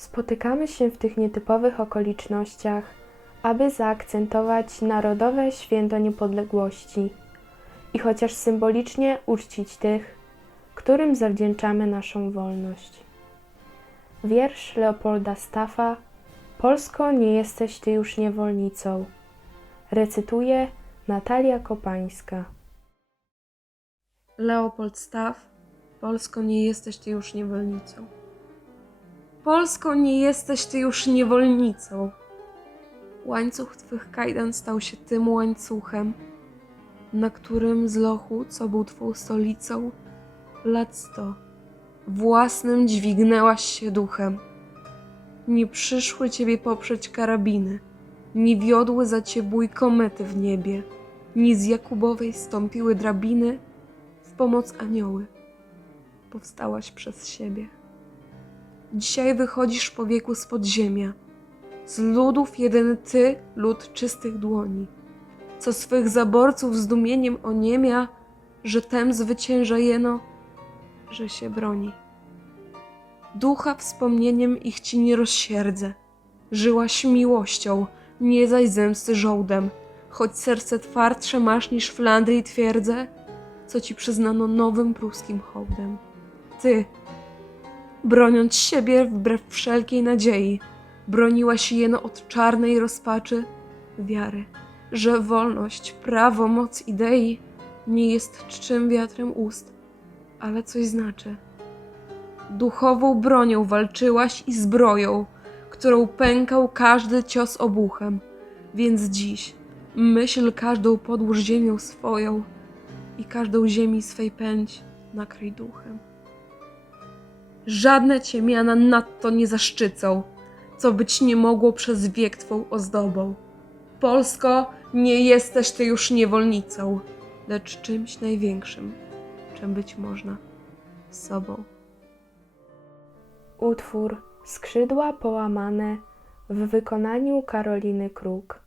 Spotykamy się w tych nietypowych okolicznościach, aby zaakcentować Narodowe Święto Niepodległości i chociaż symbolicznie uczcić tych, którym zawdzięczamy naszą wolność. Wiersz Leopolda Staffa Polsko, nie jesteś ty już niewolnicą. Recytuje Natalia Kopańska. Leopold Staff, Polsko, nie jesteś ty już niewolnicą. Polsko, nie jesteś ty już niewolnicą. Łańcuch twych kajdan stał się tym łańcuchem, na którym z lochu, co był twą stolicą, lat sto, własnym dźwignęłaś się duchem. Nie przyszły ciebie poprzeć karabiny, nie wiodły za ciebie komety w niebie, ni z Jakubowej stąpiły drabiny, w pomoc anioły. Powstałaś przez siebie. Dzisiaj wychodzisz po wieku z podziemia. Z ludów jedyny ty, lud czystych dłoni, co swych zaborców zdumieniem oniemia, że tem zwycięża jeno, że się broni. Ducha wspomnieniem ich ci nie rozsierdzę. Żyłaś miłością, nie zaś zemsty żołdem, choć serce twardsze masz niż Flandrii twierdzę, co ci przyznano nowym pruskim hołdem. Ty, broniąc siebie wbrew wszelkiej nadziei, broniłaś jeno od czarnej rozpaczy wiary, że wolność, prawo, moc idei nie jest czczym wiatrem ust, ale coś znaczy. Duchową bronią walczyłaś i zbroją, którą pękał każdy cios obuchem, więc dziś myśl każdą podłóż ziemią swoją, i każdą ziemi swej pędź nakryj duchem. Żadne ciemiana nadto nie zaszczycą, co być nie mogło przez wiek twą ozdobą. Polsko, nie jesteś ty już niewolnicą, lecz czymś największym, czym być można sobą. Utwór Skrzydła połamane w wykonaniu Karoliny Kruk.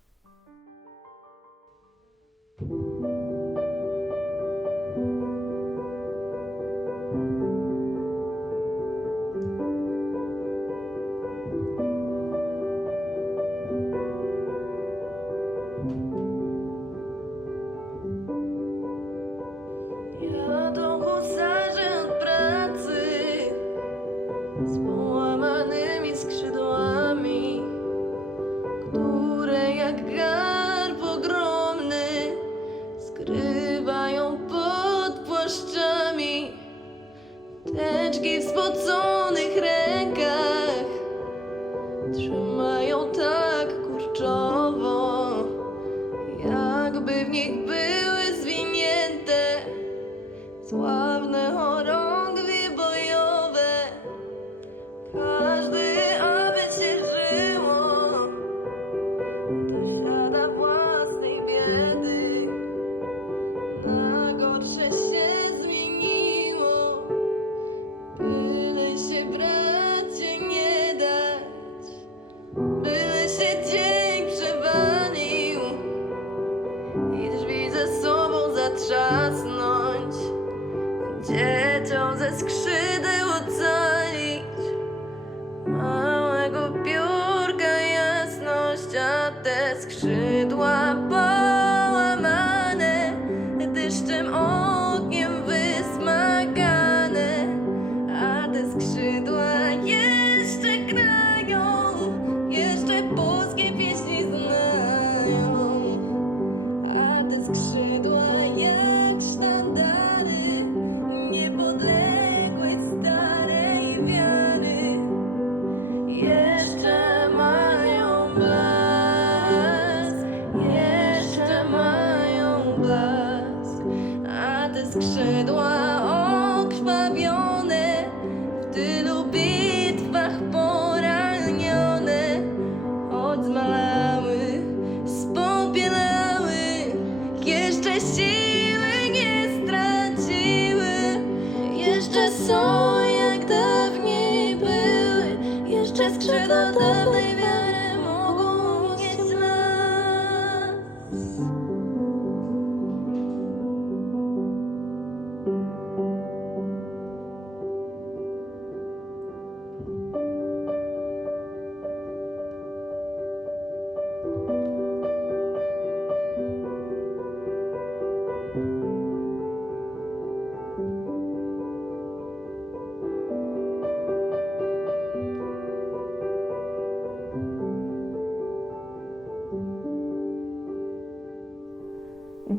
Sławne chorągwie bojowe. Każdy, aby się żyło, dosiada własnej biedy. Na gorsze się zmieniło, byle się bracie nie dać, byle się dzień przewalił i drzwi ze sobą zatrzasnąć, dzieciom ze skrzydeł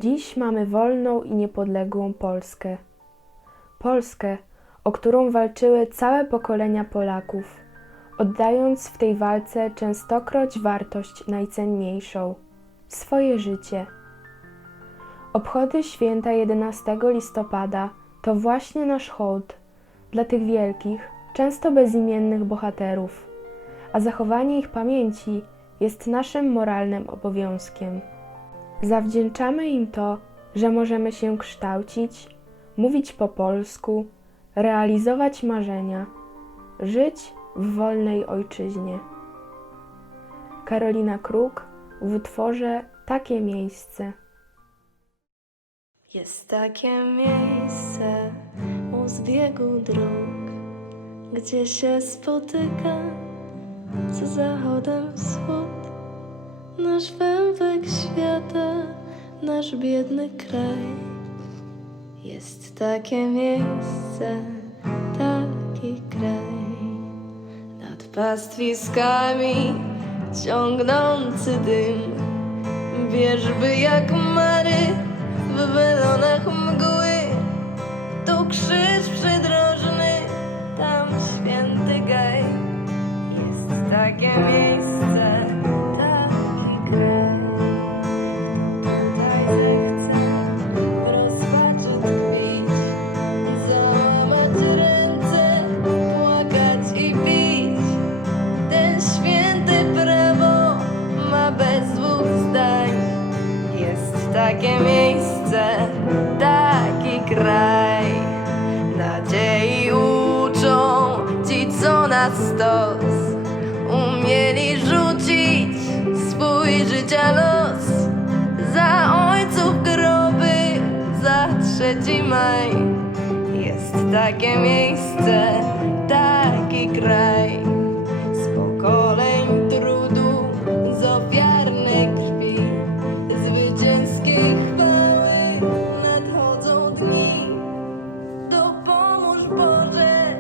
Dziś mamy wolną i niepodległą Polskę. Polskę, o którą walczyły całe pokolenia Polaków, oddając w tej walce częstokroć wartość najcenniejszą swoje życie. Obchody święta 11 listopada to właśnie nasz hołd dla tych wielkich, często bezimiennych bohaterów, a zachowanie ich pamięci jest naszym moralnym obowiązkiem. Zawdzięczamy im to, że możemy się kształcić, mówić po polsku, realizować marzenia, żyć w wolnej ojczyźnie. Karolina Kruk w utworze Takie miejsce. Jest takie miejsce u zbiegu dróg, gdzie się spotyka z zachodem wschód. Nasz węwek świata, nasz biedny kraj. Jest takie miejsce, taki kraj. Nad pastwiskami ciągnący dym, wierzby jak mary w welonach mgły. Tu krzyż przydrożny, tam święty gaj. Jest takie miejsce, Jest takie miejsce, taki kraj. Z pokoleń trudu, z ofiarnej krwi, zwycięskiej chwały nadchodzą dni. Dopomóż Boże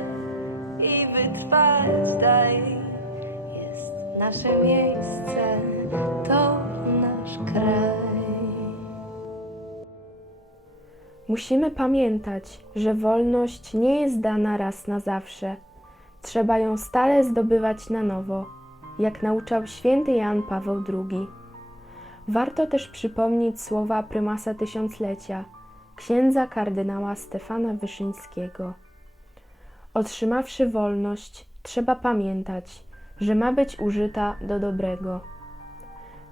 i wytrwać daj. Jest nasze miejsce, to nasz kraj. Musimy pamiętać, że wolność nie jest dana raz na zawsze. Trzeba ją stale zdobywać na nowo, jak nauczał święty Jan Paweł II. Warto też przypomnieć słowa prymasa tysiąclecia, księdza kardynała Stefana Wyszyńskiego. Otrzymawszy wolność, trzeba pamiętać, że ma być użyta do dobrego.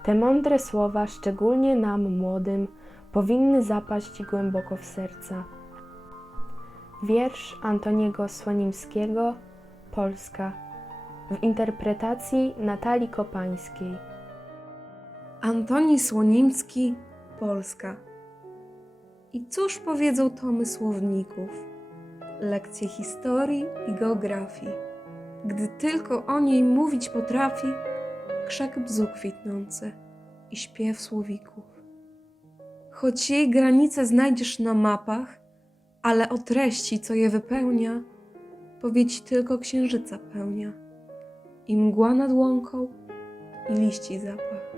Te mądre słowa, szczególnie nam, młodym, powinny zapaść głęboko w serca. Wiersz Antoniego Słonimskiego Polska w interpretacji Natalii Kopańskiej. Antoni Słonimski, Polska. I cóż powiedzą tomy słowników, lekcje historii i geografii, gdy tylko o niej mówić potrafi krzak bzu kwitnący i śpiew słowików. Choć jej granice znajdziesz na mapach, ale o treści, co je wypełnia, powiedź tylko księżyca pełnia i mgła nad łąką i liści zapach.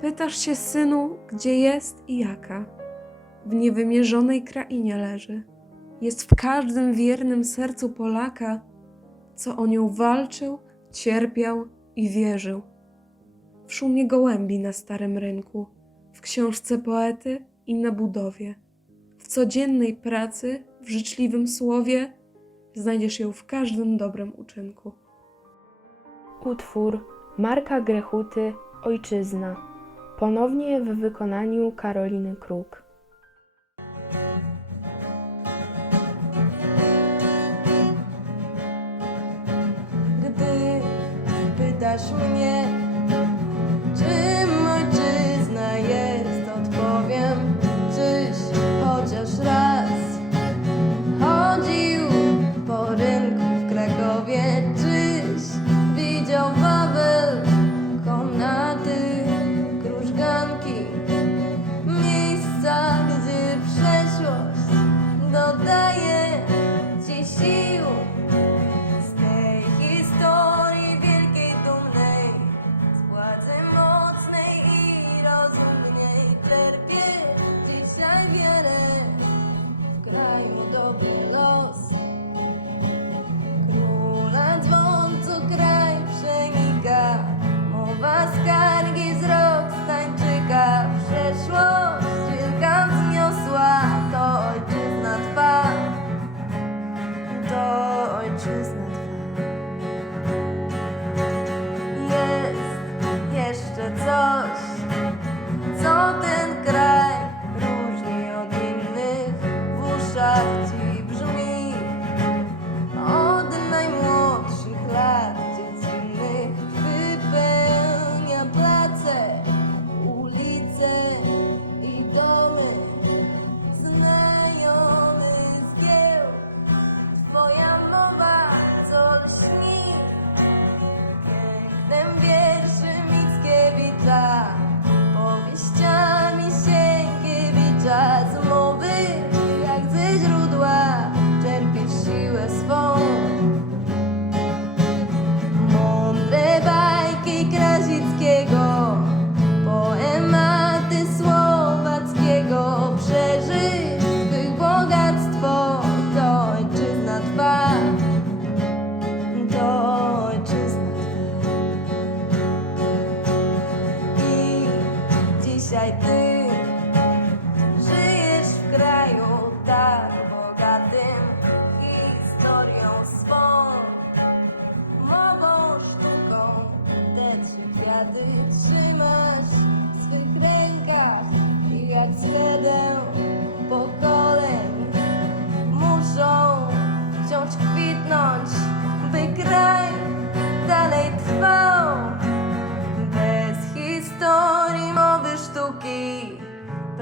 Pytasz się, synu, gdzie jest i jaka? W niewymierzonej krainie leży. Jest w każdym wiernym sercu Polaka, co o nią walczył, cierpiał i wierzył. W szumie gołębi na starym rynku, książce poety i na budowie, w codziennej pracy, w życzliwym słowie, znajdziesz ją w każdym dobrym uczynku. Utwór Marka Grechuty Ojczyzna. Ponownie w wykonaniu Karoliny Kruk. Gdy pytasz mnie,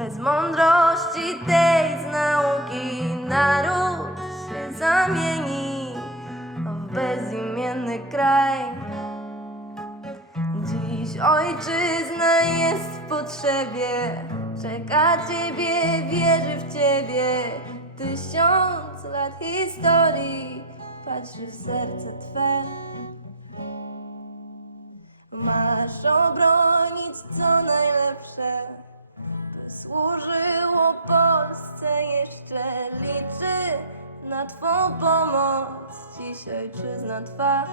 bez mądrości tej z nauki, naród się zamieni w bezimienny kraj. Dziś ojczyzna jest w potrzebie, czeka ciebie, wierzy w ciebie. Tysiąc lat historii patrzy w serce twe. Masz obronić co służyło Polsce jeszcze. Liczy na Twą pomoc, dziś ojczyzna Twa.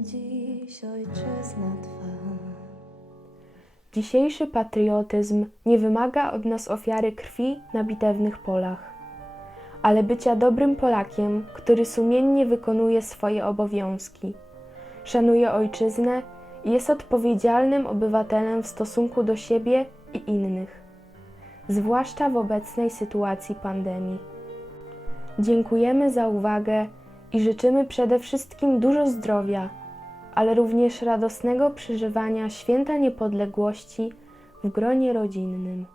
Dziś ojczyzna Twa. Dzisiejszy patriotyzm nie wymaga od nas ofiary krwi na bitewnych polach, ale bycia dobrym Polakiem, który sumiennie wykonuje swoje obowiązki, szanuje ojczyznę i jest odpowiedzialnym obywatelem w stosunku do siebie i innych, zwłaszcza w obecnej sytuacji pandemii. Dziękujemy za uwagę i życzymy przede wszystkim dużo zdrowia, ale również radosnego przeżywania święta niepodległości w gronie rodzinnym.